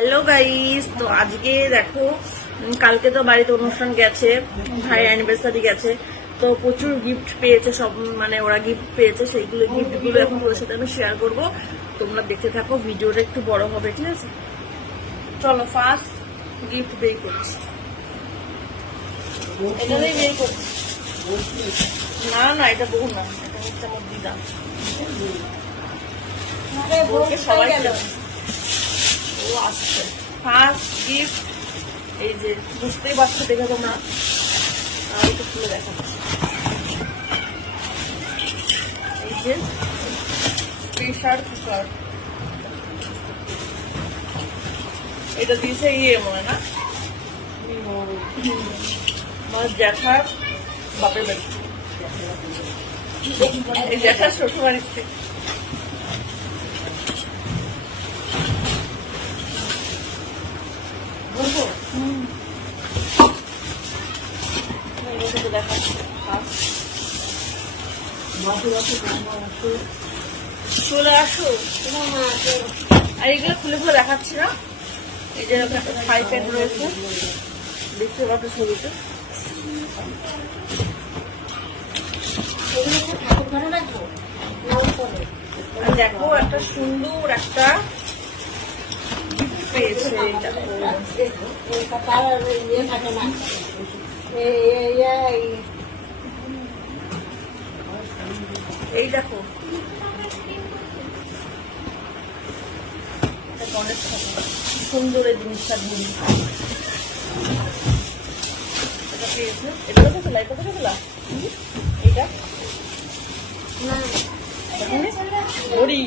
Hello guys, তো আজকে দেখো কালকে তো বাড়িতে অনুষ্ঠান গেছে, ভাইয়ের অ্যানিভার্সারি গেছে, তো প্রচুর গিফট পেয়েছে সব, মানে ওরা গিফট পেয়েছে। সেইগুলো গিফটগুলো এখন ওর সাথে আমি শেয়ার করবো, তোমরা দেখতে থাকো। ভিডিওটা একটু বড় হবে, ঠিক আছে? চলো ফার্স্ট গিফট বের করছি, এটাতেই বের করছি। না না, এটা বউ না, এটা হচ্ছে আমার দিদা। সবাই ও আসছে ফার্স্ট গিফট। এই যে বুঝতেই পারছো, দেখে তোমরা একটু খুলে দেখাচ্ছি। এই যে প্রেসার কুকার, এটা দিয়েছে ইয়ে মনে না, আমার জ্যাঠার বাপের বাড়ি, এই জ্যাঠার শ্বশুর বাড়ির থেকে। চলে আসো, আর এগুলো খুলে খুলে দেখাচ্ছি না। এই যে একটা ফ্রাই প্যান রয়েছে, দেখতে পাচ্ছ ছবিতে। আর দেখো একটা সুন্দর একটা পেয়েছে, এই দেখো গণেশ ঠাকুর, সুন্দর এই জিনিসটা দিয়ে এটা পেয়েছে। এটা তো খেলা, এটা তো খেলা, এইটা ঘড়ি।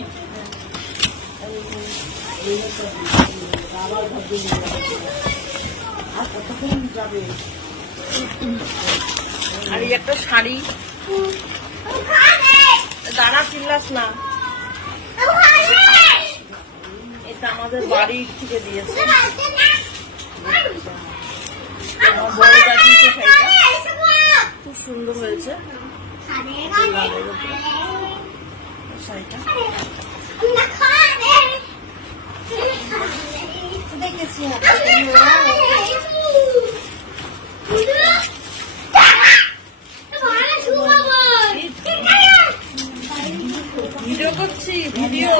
আর এই একটা শাড়ি, দাঁড়া চিল্লাস না, এটা আমাদের বাড়ির থেকে দিয়েছে আমার বড় দাদিকে। শাড়িটা খুব সুন্দর হয়েছে, শাড়িটা দেখেছি। ভিডিও করছি, ভিডিও।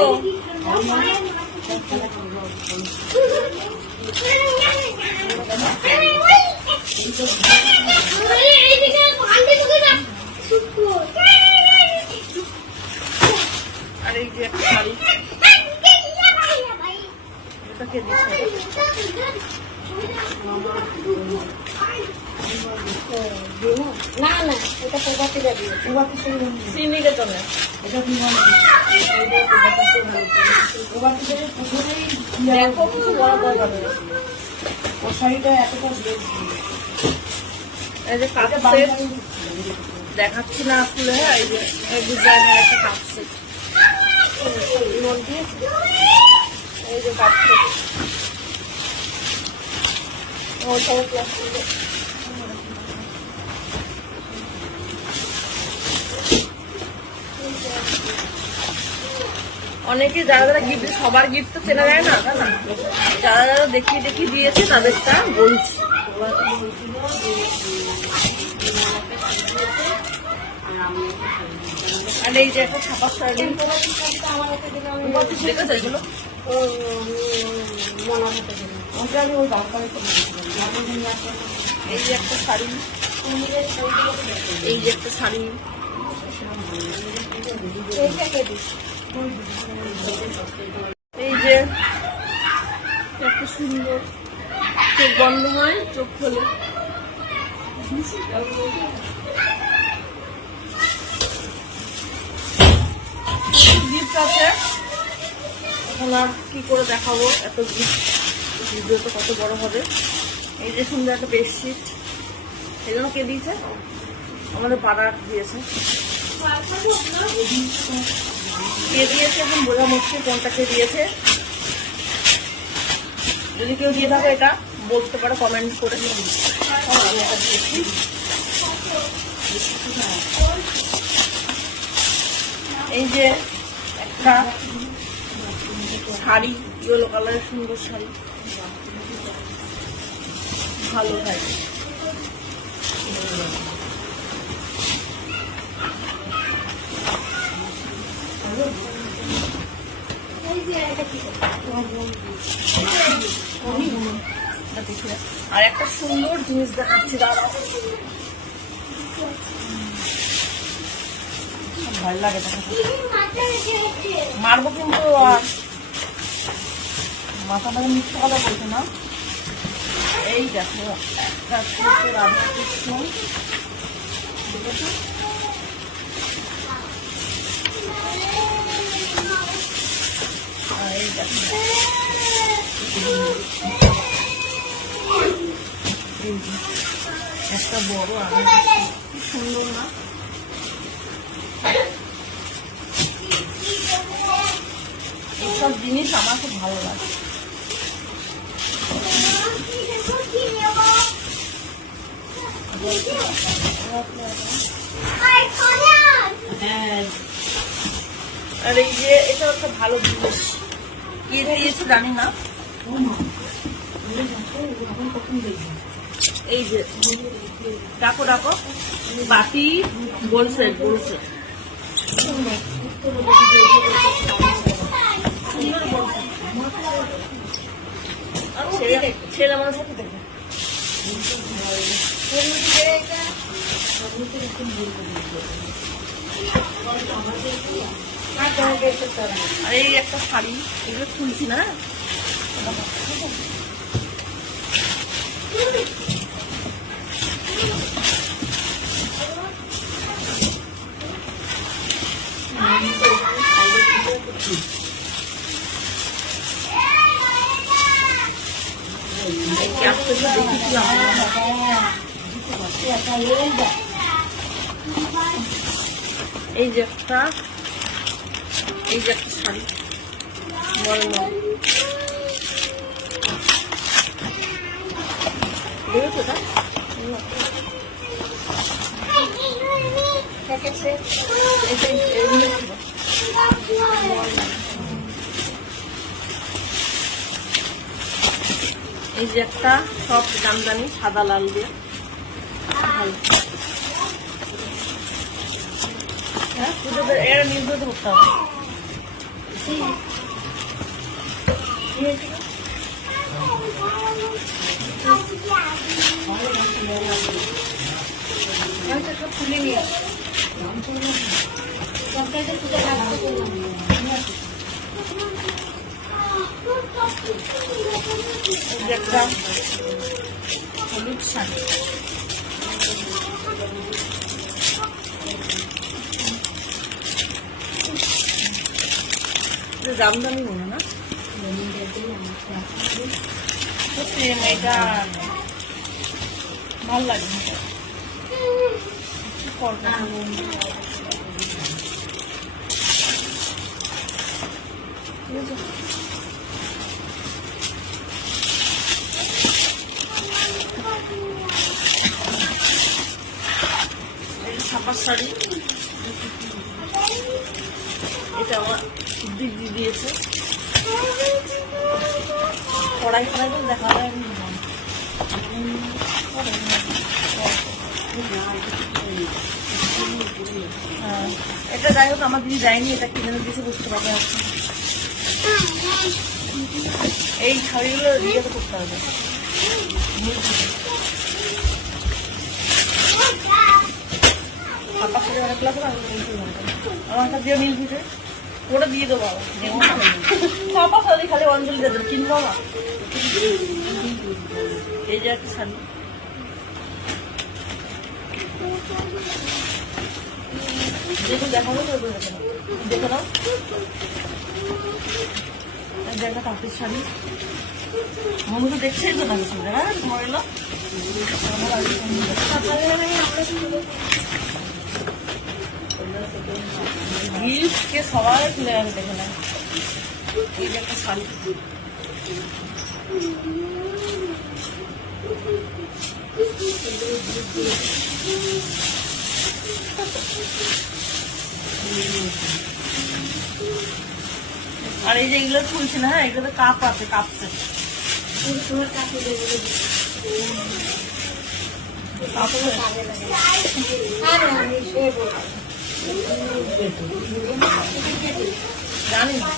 আর এই যে একটা শাড়ি, এটাকে দিচ্ছে না না, এটা প্রভাতে যাবে, শ্রীনিকেতনে। দেখো শাড়িটা এতটা দেখাচ্ছি না খুলে। হ্যাঁ, এই যে ডিজাইনের একটা কাপ সেট, এই যে কাপ সেট, ওটাও প্লাস্টিকের। অনেকে যারা যারা গিফট, সবার গিফট তো চেনা যায় না, তাই না? যারা যারা দেখিয়ে দেখিয়ে দিয়েছে তাদেরটা বলছি। আর এই যে একটা ছাপার শাড়ি, দেখেছো এগুলো? এই যে একটা শাড়ি, এই যে একটা শাড়ি, এই যে একটা সুন্দর, চোখ বন্ধ হয়, চোখ খোলে। গিফট আছে, এখন আর কি করে দেখাবো, এত গিফট, ভিডিও তো কত বড় হবে। এই যে সুন্দর একটা বেডশিট, এগুলো কে দিয়েছে? আমাদের পাড়ার দিয়েছে। কে দিয়েছে এখন বোঝা মুশকিল, কোনটা কে দিয়েছে। যদি কেউ দিয়ে থাকে এটা বলতে পারো কমেন্ট করে। এই যে একটা শাড়ি, ইয়েলো কালারের সুন্দর শাড়ি, ভালো ভাই। আর একটা সুন্দর জিনিস দেখাচ্ছি, দাঁড়াও। ভালো লাগে, মারবো কিন্তু আর মাথাটা মিথ্যা কথা বলছে না। এই দেখো একটা রাধাকৃষ্ণ, এই দেখো একটা বড় আগে, কি সুন্দর না? এইসব জিনিস আমার খুব ভালো লাগে। আর এই যে এটা একটা ভালো জিনিস, কি দিয়েছে জানি না। এই যে ডাকো ডাকো বাটি বলছে বলছে ছেলে মানুষ সাথে দেখবে। আর এই একটা শাড়ি, এগুলো খুলছি না। এই যে একটা শাড়ি বড় বেরোচ্ছে, এই যে একটা সব জামদানি সাদা লাল দিয়ে ভালো। হ্যাঁ পুজোতে এর নির্ধারিত করতে হবে। খুলে নিয়ে একটা হলুদ শাড়ি, জামদানি মনে না, এটা ভাল লাগে। ছাপার শাড়ি, এটা আমার দিক দিয়ে দিয়েছে। কড়াই ফড়াই তো দেখা যায়, এটা যাই হোক আমার দিদি যায়নি, এটা কিনে দিয়েছে বুঝতে পারবে। এই শাড়িগুলো ইয়ে করতে হবে, আমার কাছে দিয়ে নীল পিঠে ওটা দিয়ে দেবো, ছাপা শাড়ি খালি অঞ্জলি দিয়ে দেবো, কিনবো না। এই যে একটা শাড়ি, যেগুলো দেখাবো সেগুলো দেখে নাও। একটা কাপড়ের শাড়ি, মনে তো দেখছেই তো না কিছু, হ্যাঁ তোমার এলো গিফটকে সবাই তুলে গেছে, দেখে না। এই যে একটা শাড়ি, আর এই যে এগুলো খুলছি না, হ্যাঁ এগুলোতে কাপ আছে, কাপসে জানি না।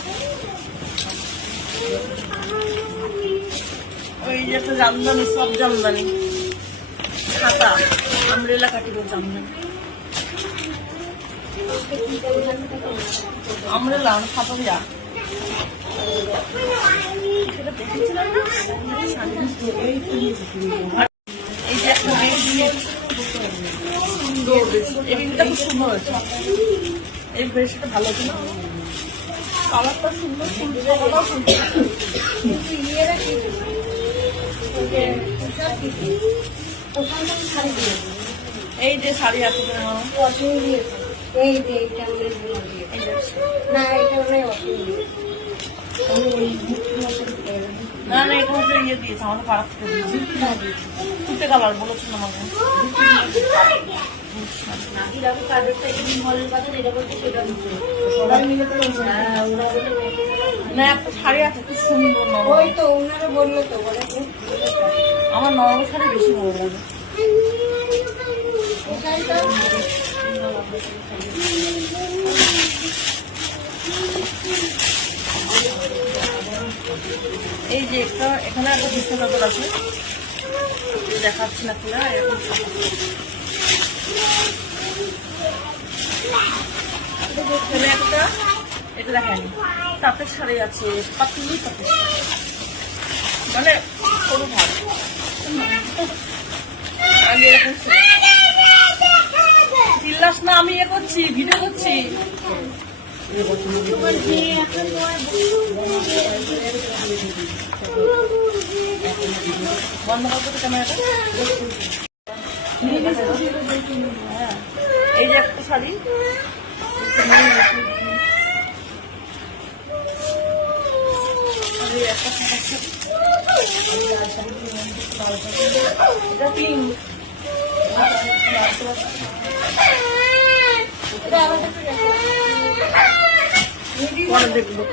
ওই যে একটা জামদানি, সব জামদানি খাতা, আমরেলা কাটিং জামদানি, আমরেলা খাতা দিয়া সেটা দেখেছিলাম না। এই যে একটা সুন্দর, এই বিনটা খুব সুন্দর হয়েছে, এই বেশটা ভালো হচ্ছে না, কালারটা সুন্দর, সুন্দরটাও সুন্দর। এই যে শাড়ি আছে না না, এটা হচ্ছে ইয়ে দিয়েছে আমাদের পাড়া থেকে দিয়েছে, তুতে কালার বলেছিল আমাকে। না একটা শাড়ি আছে খুব সুন্দর, ওই তো ওনারা বললো তো, আমার নরম শাড়ি বেশি ভালো লাগে। এই যে একটা এখানে একটা বিছনা চাদর আছে, দেখাচ্ছি না কিনা, এরকম একটা, এটা দেখায়নি। তাঁতের শাড়ি আছে, পাতলি তাঁতের শাড়ি, মানে সরু ভাব আগে এরকম চিল্লাস না, আমি ইয়ে করছি, ভিডিও করছি। বন্ধ করবো ক্যামেরাটা। এই যে একটা শাড়ি, এটা পিঙ্ক, পরে দেখবো।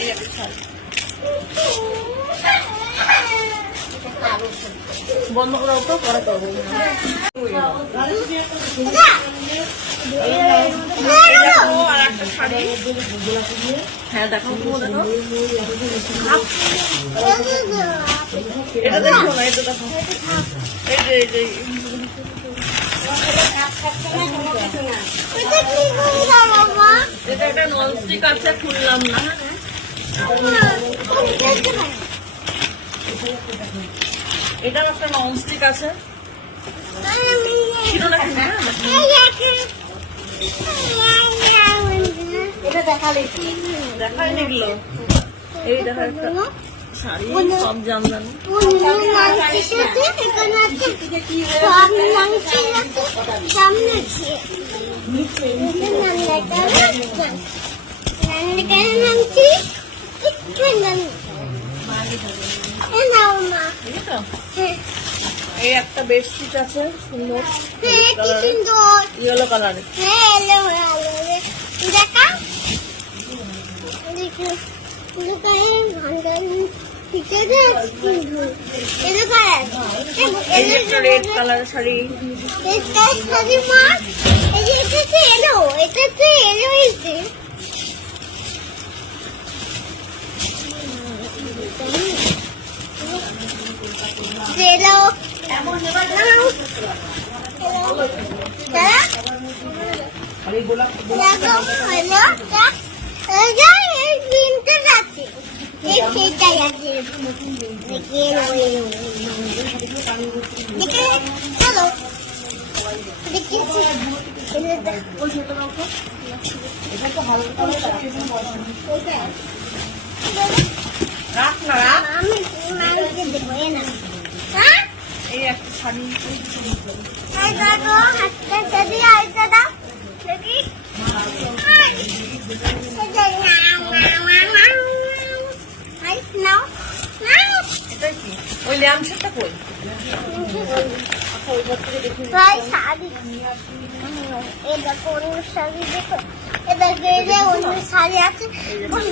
এই একটা শাড়ি বন্ধ করা তো পরে করবো। আর একটা শাড়ি, হ্যাঁ দেখো, এটা দেখো না, এটা দেখো, এই যে এই যে এটা একটা ননস্টিক আছে, খুললাম না। এটার একটা ননস্টিক আছে, এটা দেখালে দেখাই এগুলো। এই দেখা একটা শাড়ি, সব জামদানি, এই একটা বেডশিট আছে সুন্দর, ইয়েলো কালারের, রেড কালার শাড়ি, রাখ না রাখ, এই একটা শাড়ি, ওই ল্যাম্প শেডটা কই? শাড়ি এটা কোন শাড়ি দেখো, এটা গেলে অন্য শাড়ি আছে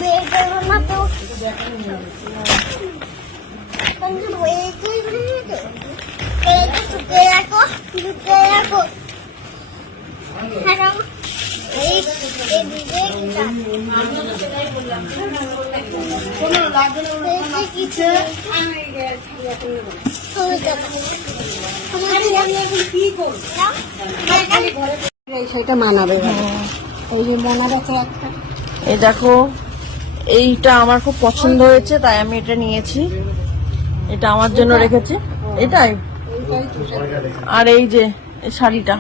বের করবো না তো ঢুকে রাখো সেটা মানাবে, এই যে মনার আছে একটা। এই দেখো, এইটা আমার খুব পছন্দ হয়েছে, তাই আমি এটা নিয়েছি। এটা আমার জন্য রেখেছি, এটাই। আর এই যে এই শাড়িটা